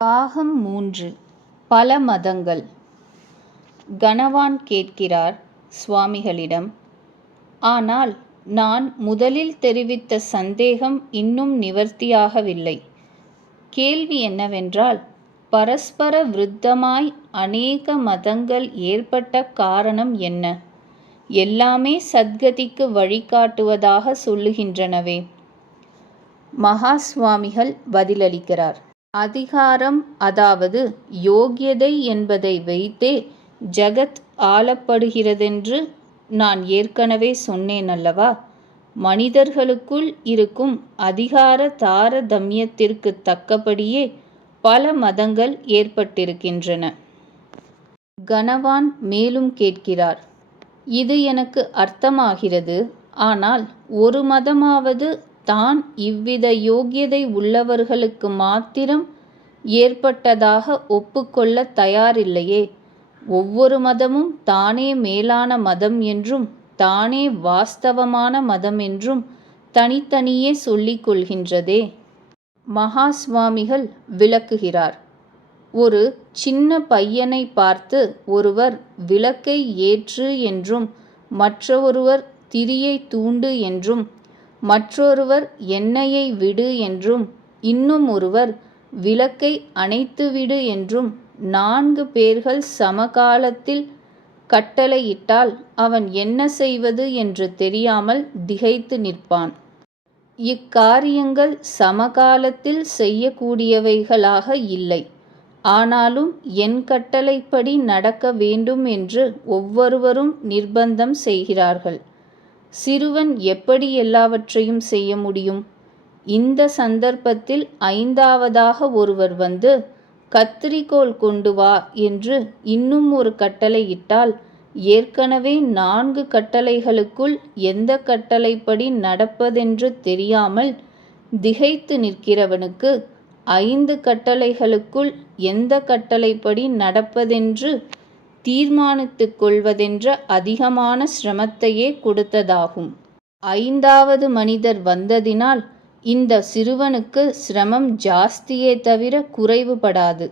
பாகம் மூன்று. பல மதங்கள். கணவான் கேட்கிறார் சுவாமிகளிடம் ஆனால் நான் முதலில் தெரிவித்த சந்தேகம் இன்னும் நிவர்த்தியாகவில்லை. கேள்வி என்னவென்றால் பரஸ்பர விருத்தமாய் அநேக மதங்கள் ஏற்பட்ட காரணம் என்ன? எல்லாமே சத்கதிக்கு வழிகாட்டுவதாக சொல்லுகின்றனவே. மகா சுவாமிகள் பதிலளிக்கிறார் அதிகாரம் அதாவது யோக்கியதை என்பதை வைத்தே ஜகத் ஆளப்படுகிறதென்று நான் ஏற்கனவே சொன்னேன் அல்லவா? மனிதர்களுக்குள் இருக்கும் அதிகார தாரதமியத்திற்கு தக்கபடியே பல மதங்கள் ஏற்பட்டிருக்கின்றன. கணவான் மேலும் கேட்கிறார் இது எனக்கு அர்த்தமாகிறது. ஆனால் ஒரு மதமாவது தான் இவ்வித யோக்கியதை உள்ளவர்களுக்கு மாத்திரம் ஏற்பட்டதாக ஒப்புக்கொள்ள தயாரில்லையே. ஒவ்வொரு மதமும் தானே மேலான மதம் என்றும் தானே வாஸ்தவமான மதம் என்றும் தனித்தனியே சொல்லிக் கொள்கின்றதே. மகா சுவாமிகள் விளக்குகிறார். ஒரு சின்ன பையனை பார்த்து ஒருவர் விளக்கை ஏற்று என்றும் மற்றொருவர் திரியை தூண்டு என்றும் மற்றொருவர் எண்ணெயை விடு என்றும் இன்னும் ஒருவர் விளக்கை அணைத்துவிடு என்றும் நான்கு பேர்கள் சமகாலத்தில் கட்டளையிட்டால் அவன் என்ன செய்வது என்று தெரியாமல் திகைத்து நிற்பான். இக்காரியங்கள் சமகாலத்தில் செய்யக்கூடியவைகளாக இல்லை. ஆனாலும் என் கட்டளைப்படி நடக்க வேண்டும் என்று ஒவ்வொருவரும் நிர்பந்தம் செய்கிறார்கள். சிறுவன் எப்படி எல்லாவற்றையும் செய்ய முடியும்? இந்த சந்தர்ப்பத்தில் ஐந்தாவதாக ஒருவர் வந்து கத்திரிக்கோல் கொண்டு வா என்று இன்னும் ஒரு கட்டளையிட்டால் ஏற்கனவே நான்கு கட்டளைகளுக்குள் எந்த கட்டளைப்படி நடப்பதென்று தெரியாமல் திகைத்து நிற்கிறவனுக்கு ஐந்து கட்டளைகளுக்குள் எந்த கட்டளைப்படி நடப்பதென்று தீர்மானித்துக் கொள்வதென்ற அதிகமான சிரமத்தையே கொடுத்ததாகும். ஐந்தாவது மனிதர் வந்ததினால் இந்த சிறுவனுக்கு சிரமம் ஜாஸ்தியே தவிர குறைவுபடாது.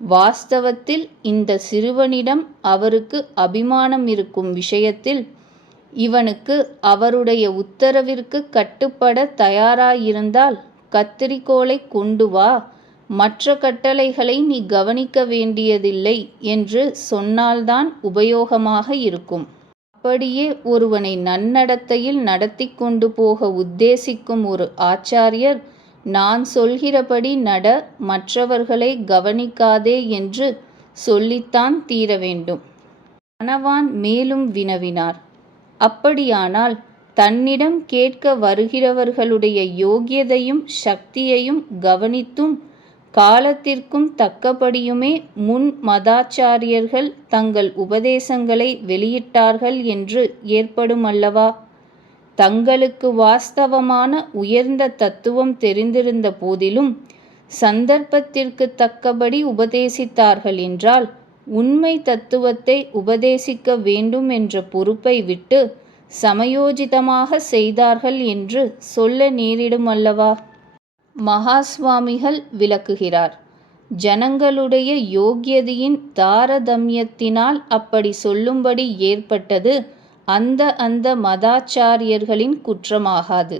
வாஸ்தவத்தில் இந்த சிறுவனிடம் அவருக்கு அபிமானம் இருக்கும் விஷயத்தில் இவனுக்கு அவருடைய உத்தரவிற்கு கட்டுப்பட தயாராயிருந்தால் கத்திரிக்கோலை கொண்டு வா மற்ற கட்டளைகளை நீ கவனிக்க வேண்டியதில்லை என்று சொன்னால்தான் உபயோகமாக இருக்கும். அப்படியே ஒருவனை நன்னடத்தையில் நடத்தி கொண்டு போக உத்தேசிக்கும் ஒரு ஆச்சாரியர் நான் சொல்கிறபடி நட மற்றவர்களை கவனிக்காதே என்று சொல்லித்தான் தீர வேண்டும். கணவான் மேலும் வினவினார். அப்படியானால் தன்னிடம் கேட்க வருகிறவர்களுடைய யோகியதையும் சக்தியையும் கவனித்தும் காலத்திற்கும் தக்கபடியுமே முன் மதாச்சாரியர்கள் தங்கள் உபதேசங்களை வெளியிட்டார்கள் என்று ஏற்படுமல்லவா? தங்களுக்கு வாஸ்தவமான உயர்ந்த தத்துவம் தெரிந்திருந்த போதிலும் சந்தர்ப்பத்திற்கு தக்கபடி உபதேசித்தார்கள் என்றால் உண்மை தத்துவத்தை உபதேசிக்க வேண்டும் என்ற பொறுப்பை விட்டு சமயோஜிதமாக செய்தார்கள் என்று சொல்ல நேரிடுமல்லவா? மகா சுவாமிகள் விளக்குகிறார். ஜனங்களுடைய யோக்கியதையின் தாரதமியத்தினால் அப்படி சொல்லும்படி ஏற்பட்டது அந்த அந்த மதாச்சாரியர்களின் குற்றமாகாது.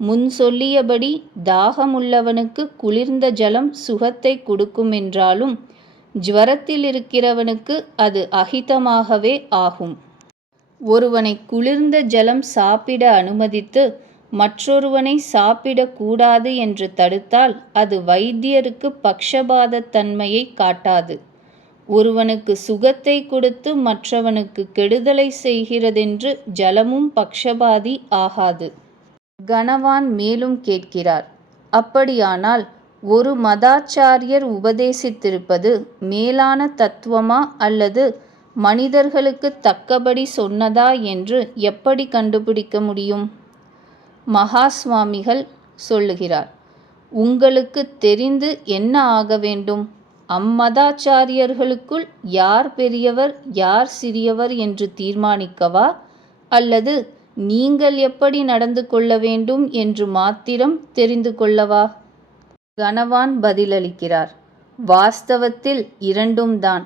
முன் சொல்லியபடி தாகமுள்ளவனுக்கு குளிர்ந்த ஜலம் சுகத்தை கொடுக்குமென்றாலும் ஜுவரத்தில் இருக்கிறவனுக்கு அது அகிதமாகவே ஆகும். ஒருவனை குளிர்ந்த ஜலம் சாப்பிட அனுமதித்து மற்றொருவனை சாப்பிடக்கூடாது என்று தடுத்தால் அது வைத்தியருக்கு பக்ஷபாதத்தன்மையை காட்டாது. ஒருவனுக்கு சுகத்தை கொடுத்து மற்றவனுக்கு கெடுதலை செய்கிறதென்று ஜலமும் பக்ஷபாதி ஆகாது. கணவான் மேலும் கேட்கிறார் அப்படியானால் ஒரு மதாச்சாரியர் உபதேசித்திருப்பது மேலான தத்துவமா அல்லது மனிதர்களுக்கு தக்கபடி சொன்னதா என்று எப்படி கண்டுபிடிக்க முடியும்? மகா சுவாமிகள் சொல்லுகிறார் உங்களுக்கு தெரிந்து என்ன ஆக வேண்டும்? அம்மதாச்சாரியர்களுக்குள் யார் பெரியவர் யார் சிறியவர் என்று தீர்மானிக்கவா? அல்லது நீங்கள் எப்படி நடந்து கொள்ள வேண்டும் என்று மாத்திரம் தெரிந்து கொள்ளவா? கணவான் பதிலளிக்கிறார் வாஸ்தவத்தில் இரண்டும் தான்.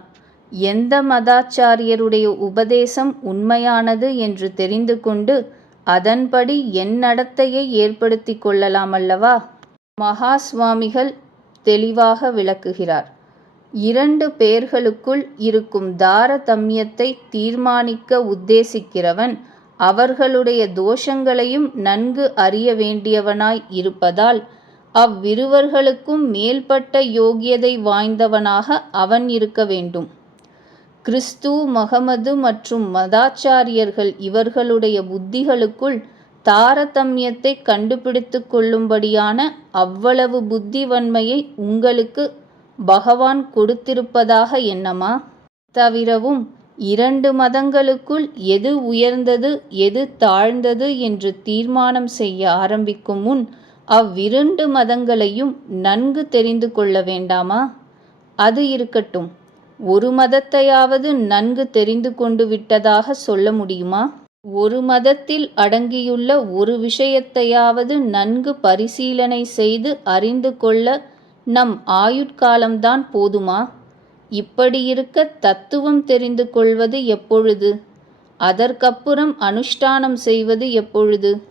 எந்த மதாச்சாரியருடைய உபதேசம் உண்மையானது என்று தெரிந்து கொண்டு அதன்படி என் நடத்தையை ஏற்படுத்தி கொள்ளலாமல்லவா? மகா சுவாமிகள் தெளிவாக விளக்குகிறார். இரண்டு பேர்களுக்குள் இருக்கும் தாரதமியத்தை தீர்மானிக்க உத்தேசிக்கிறவன் அவர்களுடைய தோஷங்களையும் நன்கு அறிய வேண்டியவனாய் இருப்பதால் அவ்விருவர்களுக்கும் மேல்பட்ட யோகியதை வாய்ந்தவனாக அவன் இருக்க வேண்டும். கிறிஸ்து மகமது மற்றும் மதாச்சாரியர்கள் இவர்களுடைய புத்திகளுக்குள் தாரதமியத்தை கண்டுபிடித்து கொள்ளும்படியான அவ்வளவு புத்திவன்மையை உங்களுக்கு பகவான் கொடுத்திருப்பதாக எண்ணமா தவிரவும் இரண்டு மதங்களுக்குள் எது உயர்ந்தது எது தாழ்ந்தது என்று தீர்மானம் செய்ய ஆரம்பிக்கும் முன் அவ்விரண்டு மதங்களையும் நன்கு தெரிந்து கொள்ள வேண்டாமா? அது இருக்கட்டும். ஒரு மதத்தையாவது நன்கு தெரிந்து கொண்டு விட்டதாக சொல்ல முடியுமா? ஒரு மதத்தில் அடங்கியுள்ள ஒரு விஷயத்தையாவது நன்கு பரிசீலனை செய்து அறிந்து கொள்ள நம் ஆயுட்காலம்தான் போதுமா? இப்படியிருக்க தத்துவம் தெரிந்து கொள்வது எப்பொழுது? அதற்கப்புறம் அனுஷ்டானம் செய்வது எப்பொழுது?